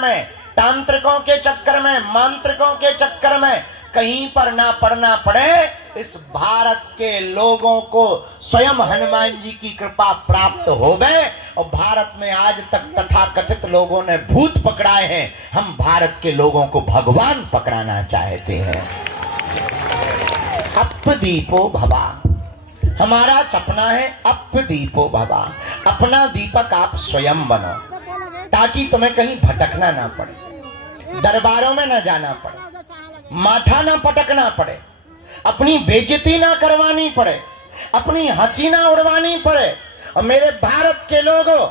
में, तांत्रिकों के चक्कर में, मांत्रिकों के चक्कर में कहीं पर ना पड़ना पड़े, इस भारत के लोगों को स्वयं हनुमान जी की कृपा प्राप्त हो गए। और भारत में आज तक तथाकथित लोगों ने भूत पकड़ाए हैं, हम भारत के लोगों को भगवान पकड़ाना चाहते हैं। अपदीपो भवा, हमारा सपना है अपदीपो भवा, अपना दीपक आप स्वयं बनो, ताकि तुम्हें कहीं भटकना ना पड़े, दरबारों में ना जाना पड़े, माथा ना पटकना पड़े, अपनी बेइज्जती ना करवानी पड़े, अपनी हंसी ना उड़वानी पड़े। और मेरे भारत के लोगों,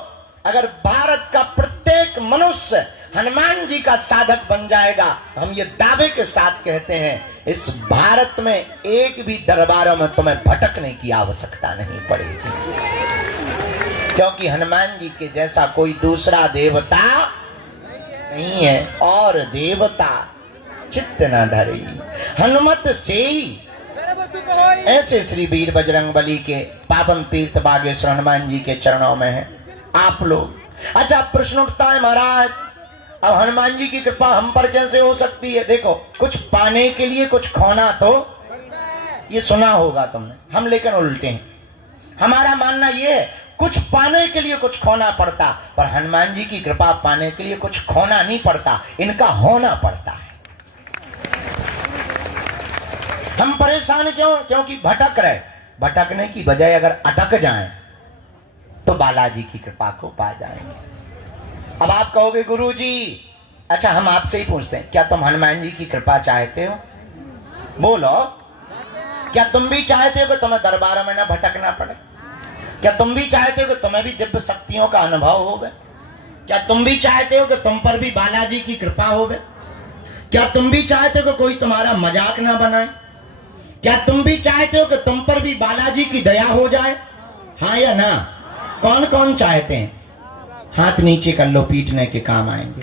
अगर भारत का प्रत्येक मनुष्य हनुमान जी का साधक बन जाएगा, हम ये दावे के साथ कहते हैं, इस भारत में एक भी दरबारों में तुम्हें भटकने की आवश्यकता नहीं पड़ेगी, क्योंकि हनुमान जी के जैसा कोई दूसरा देवता नहीं है। और देवता चित्त न धरी हनुमत सेई, ऐसे श्री वीर बजरंगबली के पावन तीर्थ बागेश्वर हनुमान जी के चरणों में है आप लोग। अच्छा, प्रश्न उठता है महाराज, अब हनुमान जी की कृपा हम पर कैसे हो सकती है? देखो, कुछ पाने के लिए कुछ खोना तो, ये सुना होगा तुमने, हम लेकिन उल्टे हैं। हमारा मानना ये है कुछ पाने के लिए कुछ खोना पड़ता, पर हनुमान जी की कृपा पाने के लिए कुछ खोना नहीं पड़ता, इनका होना पड़ता है। हम परेशान क्यों? क्योंकि भटक रहे, भटकने की बजाय अगर अटक जाएं तो बालाजी की कृपा को पा जाएंगे। अब आप कहोगे गुरुजी, अच्छा हम आपसे ही पूछते हैं, क्या तुम हनुमान जी की कृपा चाहते हो? बोलो, क्या तुम भी चाहते हो कि तुम्हें दरबारों में न भटकना पड़े? क्या तुम भी चाहते हो कि तुम्हें भी दिव्य शक्तियों का अनुभव होगा? क्या तुम भी चाहते हो कि तुम पर भी बालाजी की कृपा होवे? क्या तुम भी चाहते हो कि कोई तुम्हारा मजाक ना बनाए? क्या तुम भी चाहते हो कि तुम पर भी बालाजी की दया हो जाए? हाँ या ना? कौन कौन चाहते हैं? हाथ नीचे कर लो, पीटने के काम आएंगे।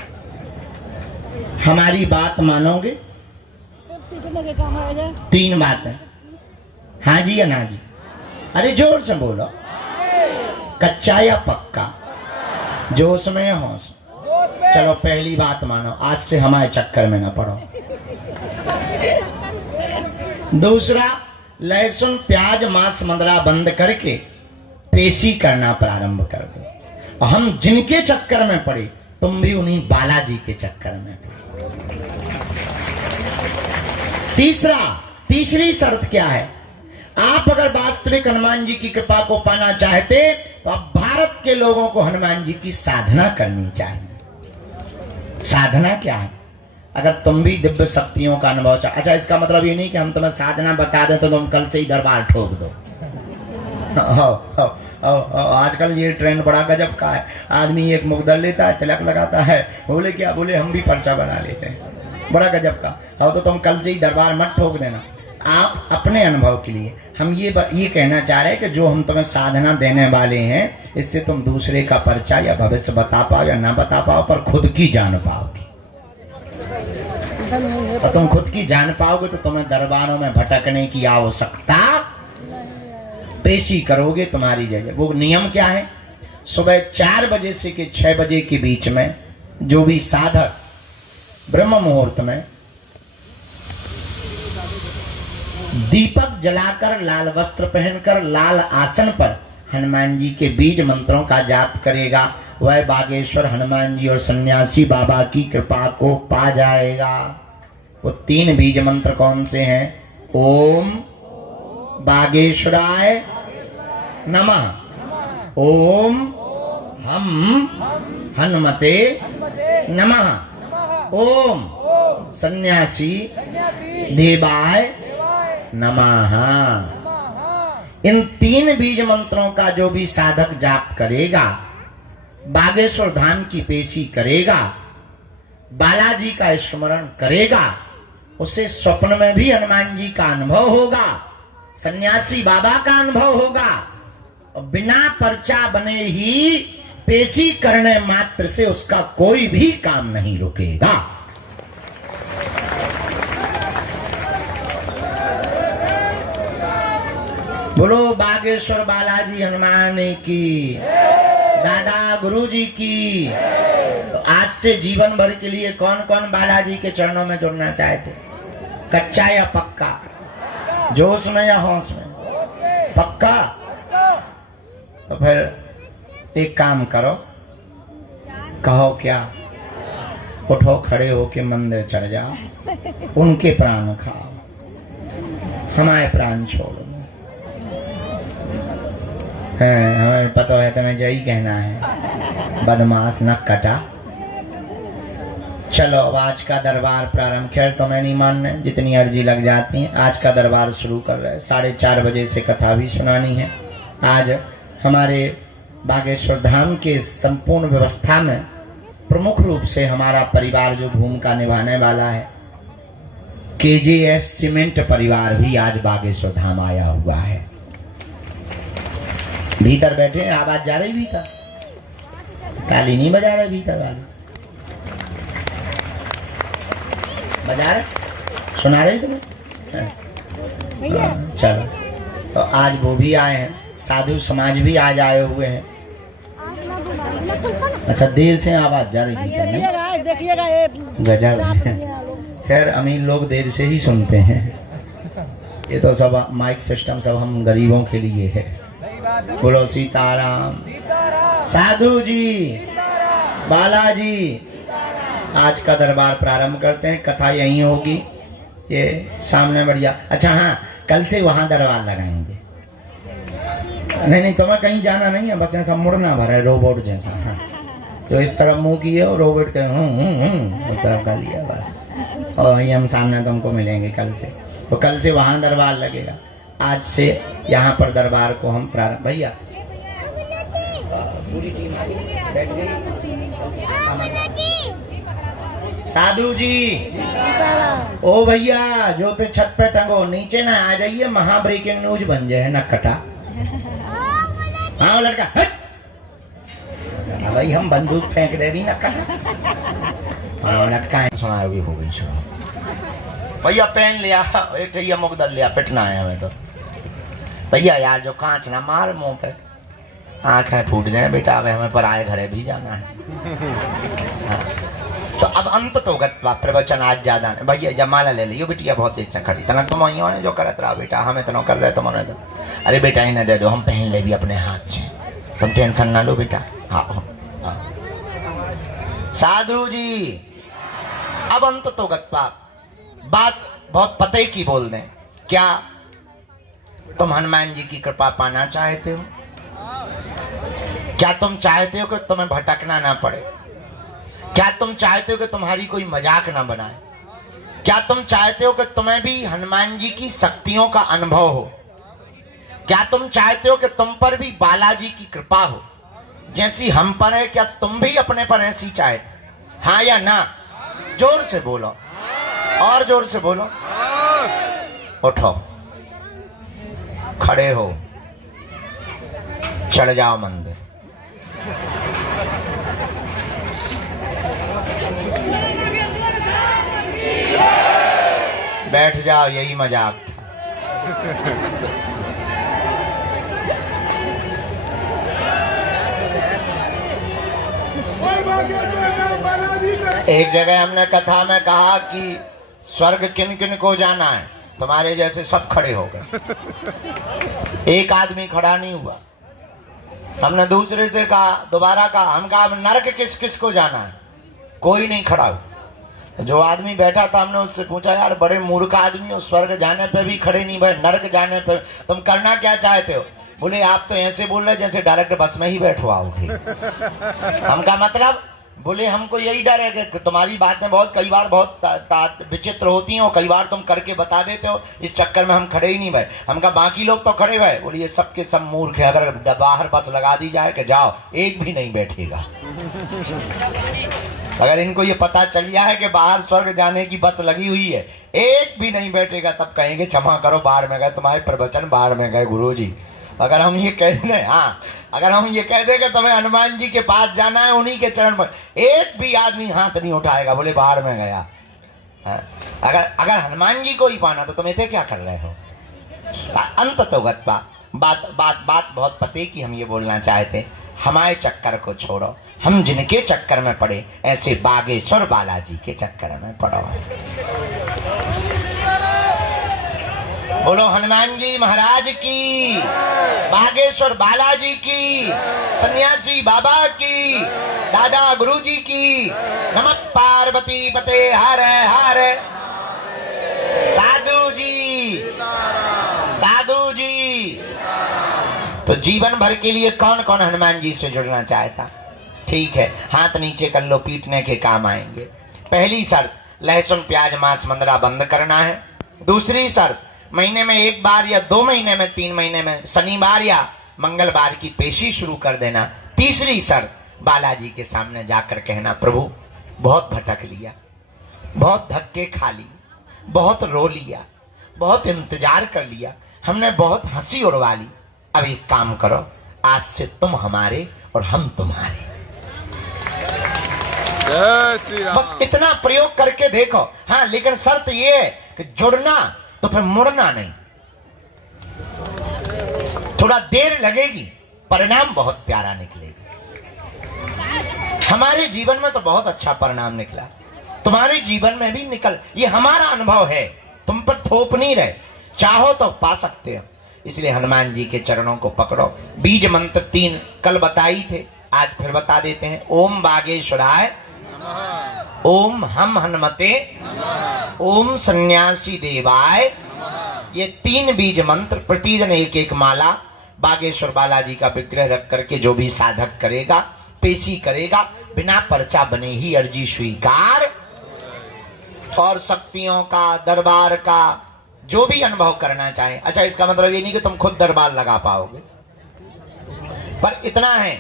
हमारी बात मानोगे? तीन बातें, हाँ जी या ना जी? अरे जोर से बोलो, कच्चा या पक्का, जोश में या होश? चलो पहली बात मानो, आज से हमारे चक्कर में ना पड़ो। दूसरा, लहसुन प्याज मांस मदिरा बंद करके पेशी करना प्रारंभ कर दो। और हम जिनके चक्कर में पड़े, तुम भी उन्हीं बालाजी के चक्कर में पड़े। तीसरी शर्त क्या है? आप अगर वास्तविक हनुमान जी की कृपा को पाना चाहते, तो आप भारत के लोगों को हनुमान जी की साधना करनी चाहिए। साधना क्या है? अगर तुम भी दिव्य शक्तियों का अनुभव चाह, अच्छा इसका मतलब ये नहीं कि हम तुम्हें साधना बता दें तो तुम कल से ही दरबार ठोक दो। आजकल ये ट्रेंड बड़ा गजब का है, आदमी एक मुकदर लेता है, तिलक लगाता है, बोले क्या बोले, हम भी पर्चा बना लेते हैं, बड़ा गजब का। हाँ, तो तुम कल से ही दरबार मत ठोक देना। आप अपने अनुभव के लिए हम ये कहना चाह रहे हैं कि जो हम तुम्हें साधना देने वाले हैं, इससे तुम दूसरे का पर्चा या भविष्य बता पाओ या ना बता पाओ, पर खुद की जान पाओगे। और तुम खुद की जान पाओगे तो तुम्हें दरबारों में भटकने की आवश्यकता, पेशी करोगे तुम्हारी जगह। वो नियम क्या है? सुबह 4 बजे से 6 बजे के बीच में जो भी साधक ब्रह्म मुहूर्त में दीपक जलाकर, लाल वस्त्र पहनकर, लाल आसन पर हनुमान जी के बीज मंत्रों का जाप करेगा, वह बागेश्वर हनुमान जी और सन्यासी बाबा की कृपा को पा जाएगा। वो 3 बीज मंत्र कौन से हैं? ओम बागेश्वराय नमः, ओम हम हनुमते नमः, ओम सन्यासी देवाय नमः। इन 3 बीज मंत्रों का जो भी साधक जाप करेगा, बागेश्वर धाम की पेशी करेगा, बालाजी का स्मरण करेगा, उसे स्वप्न में भी हनुमान जी का अनुभव होगा, सन्यासी बाबा का अनुभव होगा, और बिना पर्चा बने ही पेशी करने मात्र से उसका कोई भी काम नहीं रुकेगा। बोलो बागेश्वर बालाजी हनुमान की, दादा गुरुजी की। तो आज से जीवन भर के लिए कौन कौन बालाजी के चरणों में जुड़ना चाहते? कच्चा या पक्का? जोश में या होश में? पक्का? तो फिर एक काम करो, कहो क्या, उठो खड़े होके मंदिर चढ़ जाओ, उनके प्राण खाओ, हमारे प्राण छोड़ो। हमें पता है तुम्हें यही कहना है, बदमाश न कटा। चलो अब आज का दरबार प्रारंभ। खैर तुम्हें नहीं मानने, जितनी अर्जी लग जाती है। आज का दरबार शुरू कर रहे हैं। 4:30 बजे से कथा भी सुनानी है। आज हमारे बागेश्वर धाम के संपूर्ण व्यवस्था में प्रमुख रूप से हमारा परिवार जो भूमिका निभाने वाला है, केजेएस सीमेंट परिवार भी आज बागेश्वर धाम आया हुआ है। भीतर बैठे हैं, आवाज जा रही भीतर, ताली नहीं बजा रहे भीतर वाले, बजा रहे, सुना रहे तुम्हें? चलो, तो आज वो भी आए हैं, साधु समाज भी आज आए हुए हैं। अच्छा, देर से आवाज जा रही है, देखिएगा गजब। खैर अमीर लोग देर से ही सुनते हैं, ये तो सब माइक सिस्टम सब हम गरीबों के लिए है। बोलो सीताराम। साधु जी, बालाजी, आज का दरबार प्रारंभ करते हैं। कथा यहीं होगी, ये सामने बढ़िया। अच्छा हाँ, कल से वहां दरबार लगाएंगे। नहीं तुम्हें कहीं जाना नहीं है, बस ऐसा मुड़ना भरा है रोबोट जैसा। हाँ, जो इस तरफ मुंह किए और रोबोट के उस तरफ कर लिया बस। और वही हम सामने तुमको मिलेंगे कल से। तो कल से वहां दरबार लगेगा, आज से यहाँ पर दरबार को हम प्रारंभ। भैया पूरी टीम बैठ गई। साधु जी, ओ भैया जो ते छत पे टंगो, नीचे ना आ जाइए, महा ब्रेकिंग न्यूज बन जाए न कटा। हाँ लड़का, भाई हम बंदूक फेंक दे भी न कटा। हाँ लटका सुना भी हो गई। सुना भैया, पेन लिया, एक ये मुकदर लिया, पिटना है हमें तो। भैया यार जो कांच ना मार मुंह पे, आंखें फूट जाए बेटा, अब हमें पराए घरे भी जाना है। हाँ। तो अब अंत तो प्रवचन आज ज्यादा नहीं। भैया जमाला ले लियो, बिटिया बहुत देर से खड़ी तना, तुम ने जो करत रहा बेटा, हमें तो कर रहे तुम तो। अरे बेटा इन्हें दे दो, हम पहन ले भी अपने हाथ से, तुम टेंशन ना लो बेटा। हाँ। साधु जी, अब अंत तो बात बहुत पते की बोल दें। क्या तुम हनुमान जी की कृपा पाना चाहते हो? क्या तुम चाहते हो कि तुम्हें भटकना ना पड़े? क्या तुम चाहते हो कि तुम्हारी कोई मजाक ना बनाए? क्या तुम चाहते हो कि तुम्हें भी हनुमान जी की शक्तियों का अनुभव हो? क्या तुम चाहते हो कि तुम पर भी बालाजी की कृपा हो जैसी हम पर है? क्या तुम भी अपने पर ऐसी चाहे? हाँ या ना? जोर से बोलो, और जोर से बोलो। उठो, खड़े हो, चढ़ जाओ मंदिर। बैठ जाओ, यही मजाक था। एक जगह हमने कथा में कहा कि स्वर्ग किन किन को जाना है, तुम्हारे जैसे सब खड़े हो गए, एक आदमी खड़ा नहीं हुआ। हमने दूसरे से कहा, दोबारा कहा, हम कहा नरक किस किस को जाना है, कोई नहीं खड़ा हुआ। जो आदमी बैठा था हमने उससे पूछा, यार बड़े मूर्ख आदमी हो, स्वर्ग जाने पे भी खड़े नहीं बैठ, नरक जाने पे तुम करना क्या चाहते हो? बोले आप तो ऐसे बोल रहे जैसे डायरेक्ट बस में ही बैठो आओगे। हमका मतलब, बोले हमको यही डर है कि तुम्हारी बातें बहुत कई बार बहुत विचित्र होती हैं और कई बार तुम करके बता देते हो, इस चक्कर में हम खड़े ही नहीं भाई। हमका बाकी लोग तो खड़े भाई। बोले ये सबके सब मूर्ख है, अगर बाहर बस लगा दी जाए कि जाओ, एक भी नहीं बैठेगा। अगर इनको ये पता चल गया है कि बाहर स्वर्ग जाने की बस लगी हुई है, एक भी नहीं बैठेगा, तब कहेंगे क्षमा करो, बाहर में गए, तुम्हारे प्रवचन बाहर में गए गुरुजी। अगर हम ये कह दें, हाँ अगर हम ये कह दें कि तुम्हें हनुमान जी के पास जाना है, उन्हीं के चरण पर, एक भी आदमी हाथ नहीं उठाएगा, बोले बाहर में गया। अगर हनुमान जी को ही पाना तो तुम इसे क्या कर रहे हो? अंत तो गत्वा बात बात बात बहुत पते की हम ये बोलना चाहते, हमारे चक्कर को छोड़ो, हम जिनके चक्कर में पड़े ऐसे बागेश्वर बालाजी के चक्कर में पड़ो। बोलो हनुमान जी महाराज की, बागेश्वर बालाजी की, सन्यासी बाबा की, दादा गुरु जी की। नमः पार्वती पते हर हर। साधु जी, साधु जी। तो जीवन भर के लिए कौन कौन हनुमान जी से जुड़ना चाहता? ठीक है, हाथ नीचे कर लो, पीटने के काम आएंगे। पहली शर्त, लहसुन प्याज मांस मंदरा बंद करना है। दूसरी शर्त, महीने में 1 बार या 2 महीने में 3 महीने में शनिवार या मंगलवार की पेशी शुरू कर देना। तीसरी शर्त, बालाजी के सामने जाकर कहना, प्रभु बहुत भटक लिया, बहुत धक्के खा लिए, बहुत रो लिया, बहुत इंतजार कर लिया, हमने बहुत हंसी उड़वा ली। अब एक काम करो, आज से तुम हमारे और हम तुम्हारे। बस इतना प्रयोग करके देखो। हाँ, लेकिन शर्त ये है कि जुड़ना तो फिर मुड़ना नहीं। थोड़ा देर लगेगी, परिणाम बहुत प्यारा निकलेगा। हमारे जीवन में तो बहुत अच्छा परिणाम निकला, तुम्हारे जीवन में भी निकल। ये हमारा अनुभव है, तुम पर थोप नहीं रहे, चाहो तो पा सकते हो। इसलिए हनुमान जी के चरणों को पकड़ो। बीज मंत्र 3 कल बताई थे, आज फिर बता देते हैं। ओम बागेश्वराय, ओम हम हनुमते, ओम सन्यासी देवाय। ये 3 बीज मंत्र प्रतिदिन 1-1 माला बागेश्वर बालाजी का विग्रह रख करके जो भी साधक करेगा, पेशी करेगा, बिना पर्चा बने ही अर्जी स्वीकार। और शक्तियों का, दरबार का जो भी अनुभव करना चाहे। अच्छा, इसका मतलब ये नहीं कि तुम खुद दरबार लगा पाओगे, पर इतना है,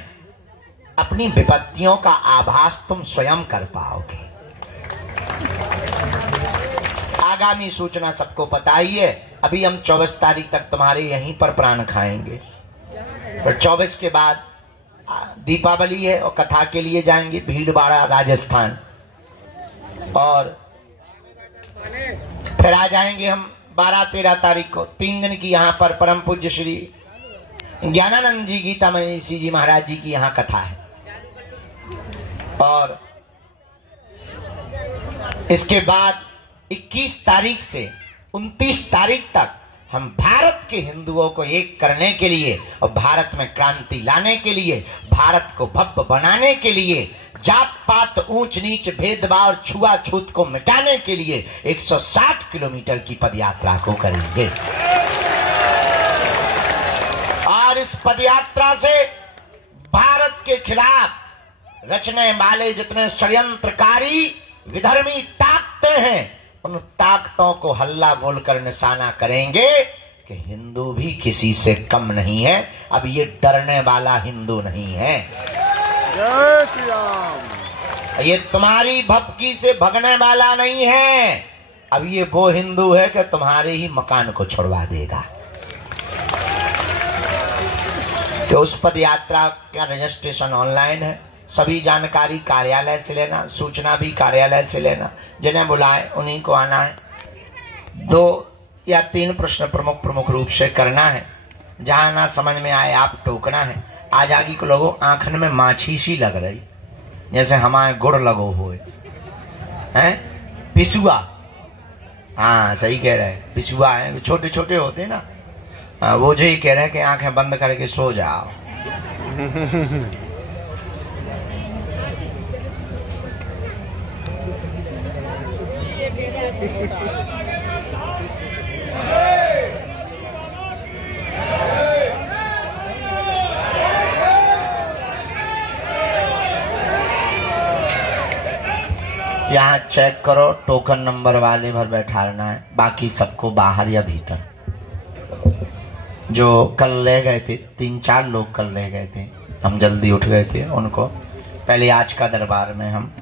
अपनी विपत्तियों का आभास तुम स्वयं कर पाओगे। आगामी सूचना सबको पता ही है। अभी हम 24 तारीख तक तुम्हारे यहीं पर प्राण खाएंगे, और 24 के बाद दीपावली है और कथा के लिए जाएंगे भीलवाड़ा राजस्थान, और फिर आ जाएंगे हम 12-13 तारीख को। 3 दिन की यहाँ पर परम पूज्य श्री ज्ञानानंद जी गीतामणि जी महाराज जी की यहाँ कथा है। और इसके बाद 21 तारीख से 29 तारीख तक हम भारत के हिंदुओं को एक करने के लिए और भारत में क्रांति लाने के लिए, भारत को भव्य बनाने के लिए, जात पात ऊंच नीच भेदभाव और छुआछूत को मिटाने के लिए 160 किलोमीटर की पदयात्रा को करेंगे। और इस पदयात्रा से भारत के खिलाफ रचने वाले जितने षड्यंत्रकारी विधर्मी ताकतें हैं, उन ताकतों को हल्ला बोलकर निशाना करेंगे कि हिंदू भी किसी से कम नहीं है। अब ये डरने वाला हिंदू नहीं है। जय श्री राम। ये तुम्हारी भपकी से भगने वाला नहीं है। अब ये वो हिंदू है कि तुम्हारे ही मकान को छुड़वा देगा। तो उस पद यात्रा का रजिस्ट्रेशन ऑनलाइन है। सभी जानकारी कार्यालय से लेना, सूचना भी कार्यालय से लेना। जिन्हें बुलाए उन्हीं को आना है। 2 या 3 प्रश्न प्रमुख रूप से करना है। जहां ना समझ में आए आप टोकना है। आजागी को लोगों आंखन में माछी सी लग रही, जैसे हमारे गुड़ लगो हुए हैं। पिसुआ, हाँ सही कह रहे हैं, पिसुआ है, छोटे छोटे होते हैं ना। वो जो ही कह रहे हैं कि आंखें बंद करके सो जाओ। यहाँ चेक करो, टोकन नंबर वाले भर बैठाना है, बाकी सबको बाहर या भीतर। जो कल ले गए थे, 3-4 लोग कल ले गए थे, हम जल्दी उठ गए थे, उनको पहले आज का दरबार में हम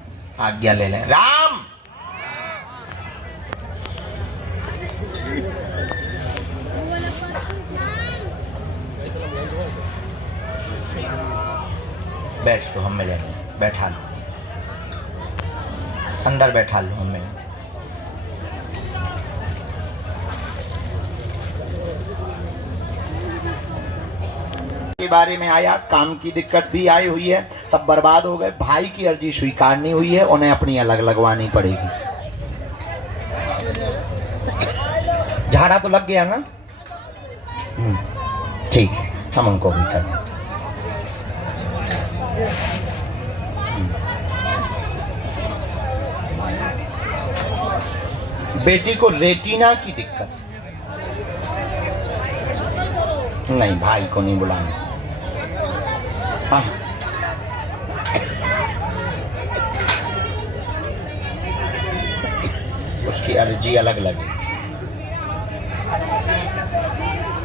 आज्ञा ले लें। राम बैठ तो हम मिलेंगे, बैठा लो अंदर, बैठा लो हम मिलेंगे। के बारे में आया, काम की दिक्कत भी आई हुई है, सब बर्बाद हो गए। भाई की अर्जी स्वीकार नहीं हुई है, उन्हें अपनी अलग लगवानी पड़ेगी। झाड़ा तो लग गया ना? ठीक है, हम उनको भी कर दें। बेटी को रेटिना की दिक्कत, नहीं भाई को नहीं बुलाना। हाँ, उसकी अर्जी अलग लगेगी,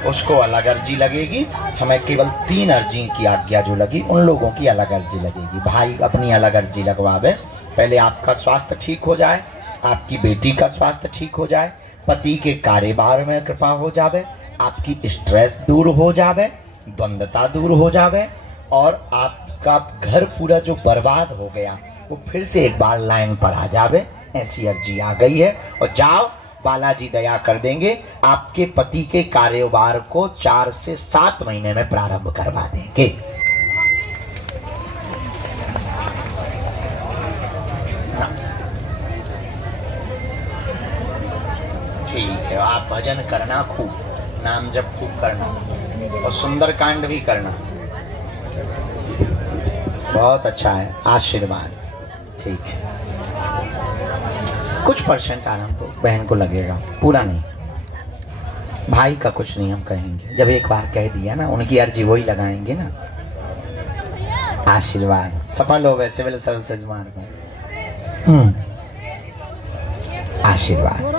उसको अलग अर्जी लगेगी। हमें केवल 3 अर्जी की आज्ञा जो लगी, उन लोगों की अलग अर्जी लगेगी। भाई अपनी अलग अर्जी लगवावे। पहले आपका स्वास्थ्य ठीक हो जाए, आपकी बेटी का स्वास्थ्य ठीक हो जाए, पति के कारोबार में कृपा हो जावे, आपकी स्ट्रेस दूर हो जावे, द्वंद्वता दूर हो जावे, और आपका घर पूरा जो बर्बाद हो गया वो फिर से एक बार लाइन पर आ जावे। ऐसी अर्जी आ गई है। और जाओ, बालाजी दया कर देंगे, आपके पति के कारोबार को 4 से 7 महीने में प्रारंभ करवा देंगे। ठीक है, आप भजन करना खूब, नाम जप खूब करना, और सुंदर कांड भी करना। बहुत अच्छा है, आशीर्वाद। ठीक है, कुछ % आराम तो बहन को लगेगा, पूरा नहीं। भाई का कुछ नहीं हम कहेंगे, जब एक बार कह दिया ना, उनकी अर्जी वही लगाएंगे ना। आशीर्वाद सफल हो गए सिविल सर्विसेज मार्ग। आशीर्वाद।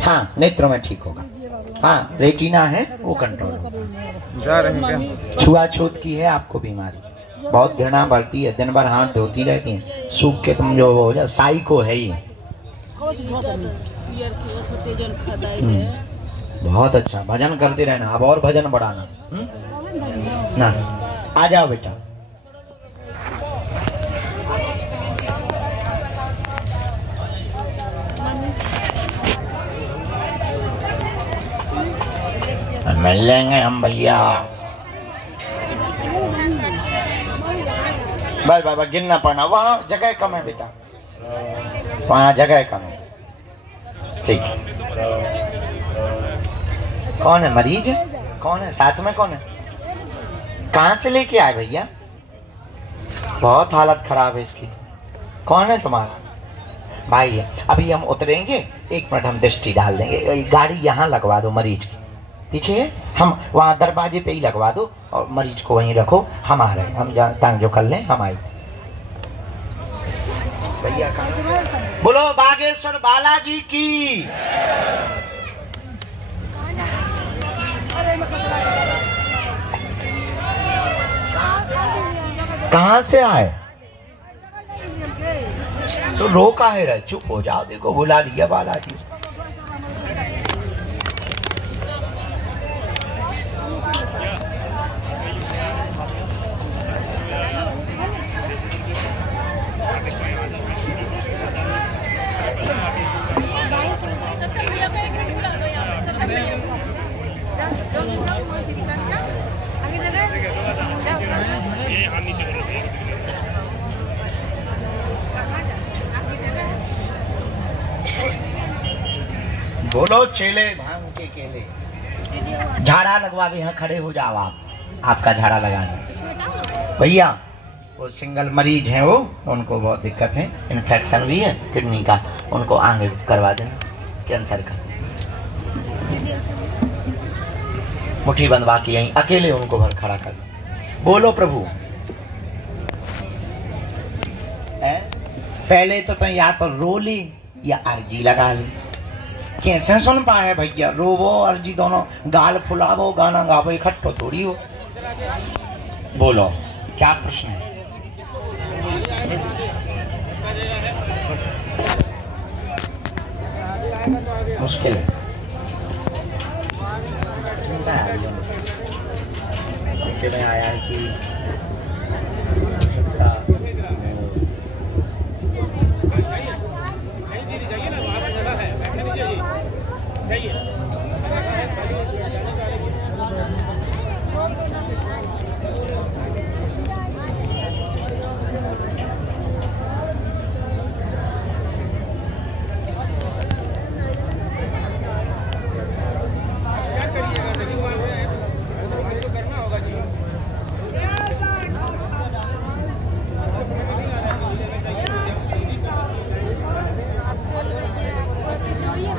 हाँ, नेत्रों में ठीक होगा। हाँ, रेटिना है वो कंट्रोल होगा। जा रहे हैं क्या? छुआछूत की है आपको बीमारी, बहुत घृणा बढ़ती है, दिन भर हाथ धोती रहती हैं, सूख के तुम जो हो जाए, साई को है ही। बहुत अच्छा, भजन करते रहना, अब और भजन बढ़ाना ना। आ जाओ बेटा। मिल लेंगे हम भैया। बस बाबा गिनना पड़ना, वहाँ जगह कम है बेटा, वहाँ जगह कम है। ठीक है, कौन है मरीज? कौन है साथ में? कौन है? कहाँ से लेके आए भैया? बहुत हालत खराब है इसकी। कौन है तुम्हारा भाई? है अभी हम उतरेंगे, 1 मिनट हम दृष्टि डाल देंगे। गाड़ी यहाँ लगवा दो मरीज की पीछे, हम वहाँ दरवाजे पे ही लगवा दो, और मरीज को वहीं रखो। हम आ रहे हैं, हम टांग जो कर लें, हम आए। भैया बोलो बागेश्वर बालाजी की। कहाँ से आए? तो रो काहे रहे? चुप हो जाओ, देखो बुला लिया बालाजी। बोलो चेले भांग के केले। झाड़ा लगवा भी, यहाँ खड़े हो जाओ आप, आपका झाड़ा लगाना। भैया वो सिंगल मरीज हैं, वो उनको बहुत दिक्कत है, इन्फेक्शन भी है किडनी का, उनको आगे करवा देना, कैंसर का। मुट्ठी बंधवा के यहीं अकेले उनको भर खड़ा कर। बोलो प्रभु। पहले तो या तो रो ली या अर्जी लगा ली। कैसे सुन पाए भैया? रोवो अर्जी दोनों, गाल फुलावो गाना गावो, इकट्ठो थोड़ी हो। बोलो क्या प्रश्न है? मुश्किल है। में आया है कि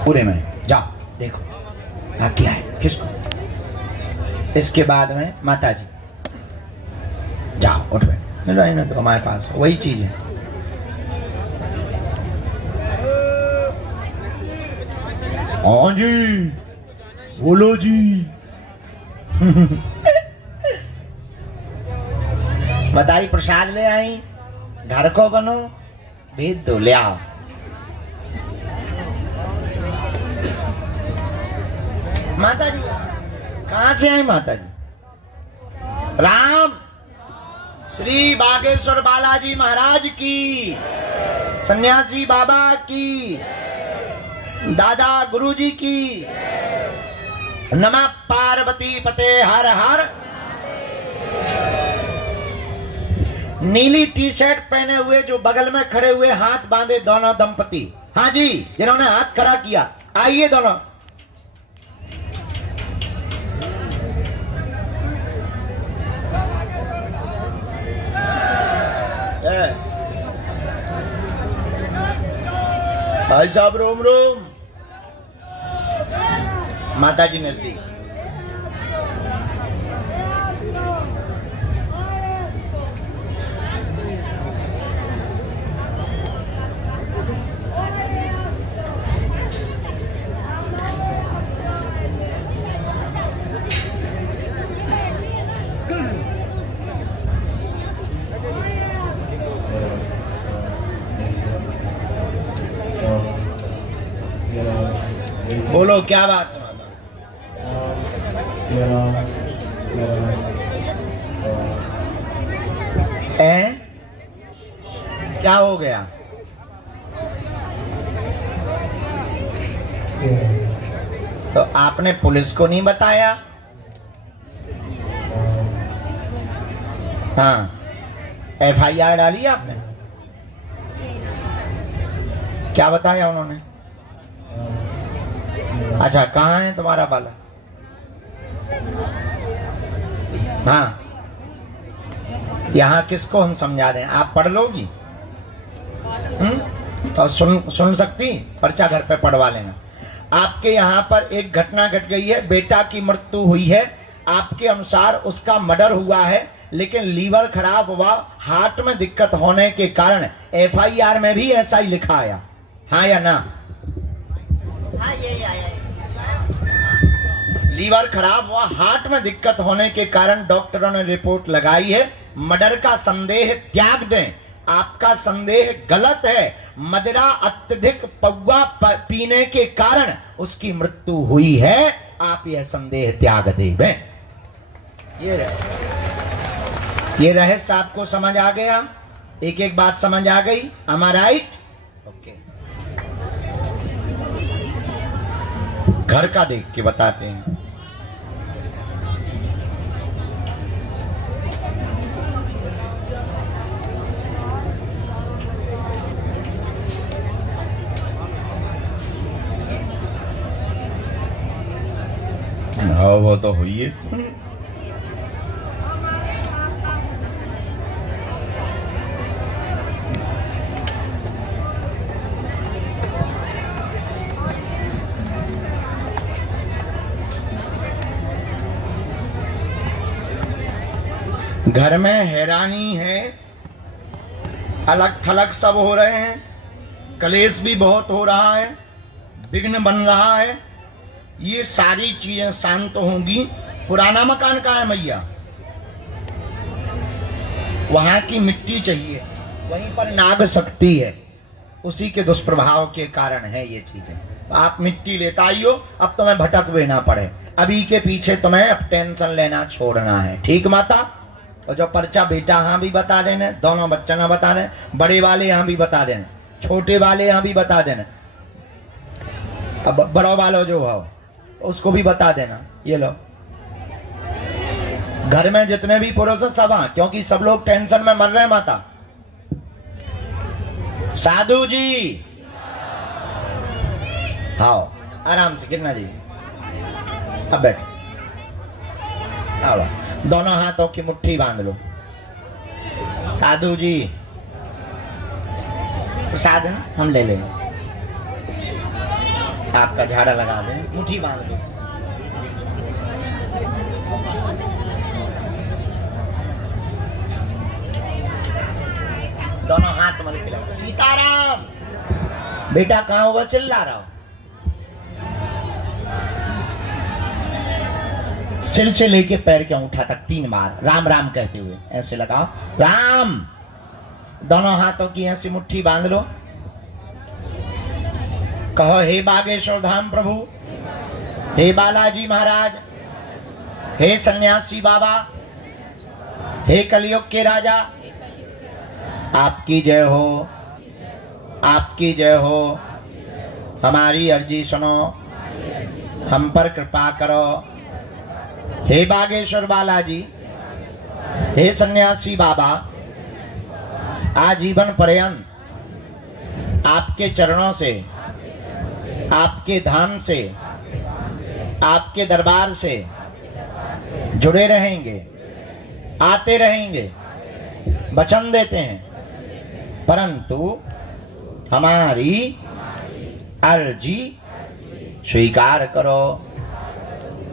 पूरे में जाओ देखो हाँ क्या है किसको। इसके बाद में माता जी जाओ उठ बैठ ना तो हमारे पास वही चीज है। हाँ जी बोलो जी। बताई प्रसाद ले आई घर को बनो भेज दो ले आओ। माता जी कहाँ से आई माता जी? राम श्री बागेश्वर बालाजी महाराज की, सन्यासी बाबा की, दादा गुरुजी की। नमः पार्वती पते हर हर। नीली टी शर्ट पहने हुए जो बगल में खड़े हुए हाथ बांधे दोनों दंपति, हाँ जी जिन्होंने हाथ खड़ा किया, आइए दोनों। भाई साहब रोम रोम। माता जी नजदीक। बोलो क्या बात है? क्या हो गया? तो आपने पुलिस को नहीं बताया? हाँ FIR डाली आपने? क्या बताया उन्होंने? अच्छा कहाँ है तुम्हारा बाला? हाँ यहाँ किसको हम समझा दें? आप पढ़ लोगी? तो सुन सकती? पर्चा घर पे पढ़वा लेना। आपके यहाँ पर एक घटना घट गई है, बेटा की मृत्यु हुई है। आपके अनुसार उसका मर्डर हुआ है, लेकिन लीवर खराब हुआ, हार्ट में दिक्कत होने के कारण FIR में भी ऐसा ही लिखा आया, हाँ या ना? हाँ ये आया। लीवर खराब हुआ, हार्ट में दिक्कत होने के कारण डॉक्टरों ने रिपोर्ट लगाई है। मर्डर का संदेह त्याग दें, आपका संदेह गलत है। मदिरा अत्यधिक पौवा पीने के कारण उसकी मृत्यु हुई है। आप यह संदेह त्याग दें। ये रहस्य आपको समझ आ गया? एक एक बात समझ आ गई? Am I right? ओके। घर का देख के बताते हैं। हाँ वो तो हुई है। घर में हैरानी है, अलग थलग सब हो रहे हैं, कलेश भी बहुत हो रहा है, विघ्न बन रहा है। ये सारी चीजें शांत होंगी। पुराना मकान कहाँ है मैया? वहां की मिट्टी चाहिए, वहीं पर नाग शक्ति है, उसी के दुष्प्रभाव के कारण है ये चीजें। आप मिट्टी लेता आइयो, अब तुम्हें भटक भी ना पड़े। अभी के पीछे तुम्हें अब टेंशन लेना छोड़ना है, ठीक माता? और जो पर्चा बेटा यहाँ भी बता देने, दोनों बच्चा ना बता दें, बड़े वाले यहाँ भी बता देने, छोटे वाले यहाँ भी बता देना, अब बड़ों वालों जो हो उसको भी बता देना। ये लो, घर में जितने भी पुरुष हैं सब, क्योंकि सब लोग टेंशन में मर रहे हैं माता। साधु जी आओ आराम से, किन्ना जी अब बैठो, आओ दोनों हाथों की मुट्ठी बांध लो। साधु जी प्रसाद हम ले लेंगे। आपका झाड़ा लगा दें, मुट्ठी बांध दो। दोनों हाथ मल के लगा। सीताराम बेटा कहाँ हुआ, चिल्ला रहा हो। सिर से लेके पैर के अंगूठा तक 3 बार राम राम कहते हुए ऐसे लगाओ, राम। दोनों हाथों की ऐसी मुट्ठी बांध लो। कहो, हे बागेश्वर धाम प्रभु, हे बालाजी महाराज, हे सन्यासी बाबा, हे कलयुग के राजा, आपकी जय हो, आपकी जय हो। हमारी अर्जी सुनो, हम पर कृपा करो। हे बागेश्वर बालाजी, हे सन्यासी बाबा, आजीवन पर्यंत आपके चरणों से, आपके धाम से, आपके दरबार से जुड़े रहेंगे, आते रहेंगे, वचन देते हैं। परंतु हमारी अर्जी स्वीकार करो।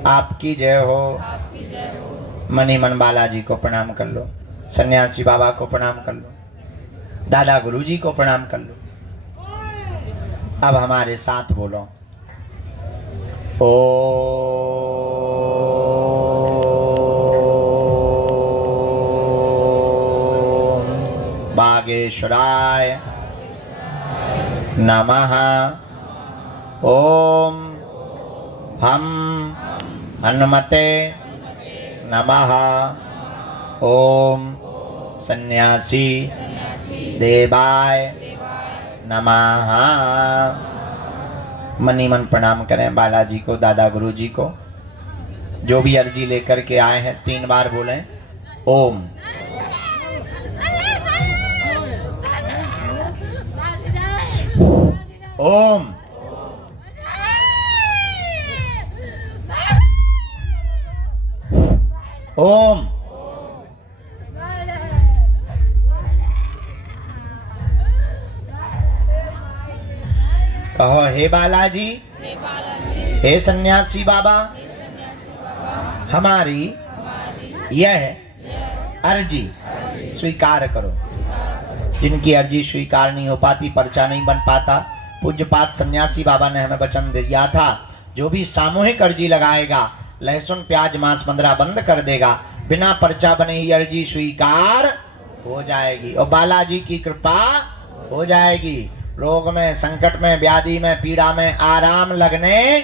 आपकी जय हो। मनी मन बालाजी को प्रणाम कर लो, सन्यासी बाबा को प्रणाम कर लो, दादा गुरुजी को प्रणाम कर लो। अब हमारे साथ बोलो, ओ बागेश्वराय नमः। ओम हम हनुमते नमः। ओम सन्यासी देवाय नमः। मनी मन प्रणाम करें बालाजी को, दादा गुरुजी को। जो भी अर्जी लेकर के आए हैं 3 बार बोलें, ओम। ओम। ओम। कहो, हे बालाजी, हे सन्यासी बाबा, हमारी यह अर्जी स्वीकार करो। जिनकी अर्जी स्वीकार नहीं हो पाती, पर्चा नहीं बन पाता, पूज्यपाद सन्यासी बाबा ने हमें वचन दिया था, जो भी सामूहिक अर्जी लगाएगा, लहसुन प्याज मांस मंदरा बंद कर देगा, बिना पर्चा बने ही अर्जी स्वीकार हो जाएगी और बालाजी की कृपा हो जाएगी। रोग में, संकट में, व्याधि में, पीड़ा में आराम लगने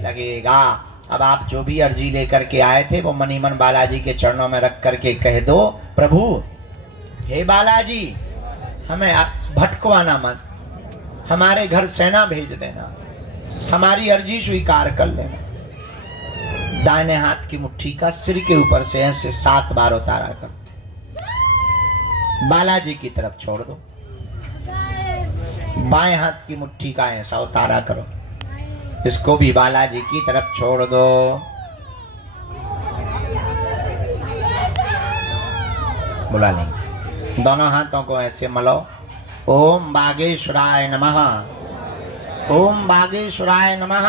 लगेगा। अब आप जो भी अर्जी लेकर के आए थे वो मनी मन बालाजी के चरणों में रख करके कह दो, प्रभु हे बालाजी, हमें भटकवाना मत, हमारे घर सेना भेज देना, हमारी अर्जी स्वीकार कर लेना। दाहिने हाथ की मुट्ठी का सिर के ऊपर से ऐसे 7 बार उतारा कर बालाजी की तरफ छोड़ दो। बाएं हाथ की मुट्ठी का ऐसा उतारा करो, इसको भी बालाजी की तरफ छोड़ दो। बुला लेंगे। दोनों हाथों को ऐसे मलो। ओम बागेश्वराय नमः। ओम बागेश्वराय नमः।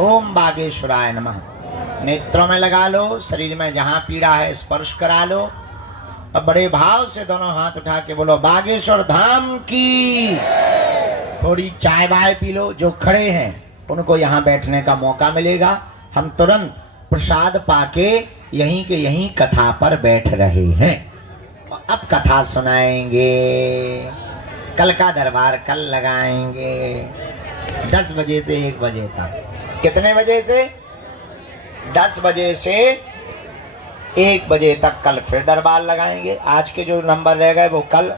ओम बागेश्वराय नमः। नेत्रों में लगा लो, शरीर में जहां पीड़ा है स्पर्श करा लो। अब बड़े भाव से दोनों हाथ उठा के बोलो, बागेश्वर धाम की। थोड़ी चाय बाय पी लो। जो खड़े हैं उनको यहाँ बैठने का मौका मिलेगा। हम तुरंत प्रसाद पाके यहीं के यहीं कथा पर बैठ रहे हैं। अब कथा सुनाएंगे। कल का दरबार कल लगाएंगे 10 बजे से 1 बजे तक। कितने बजे से? 10 बजे से 1 बजे तक कल फिर दरबार लगाएंगे। आज के जो नंबर रह गए वो कल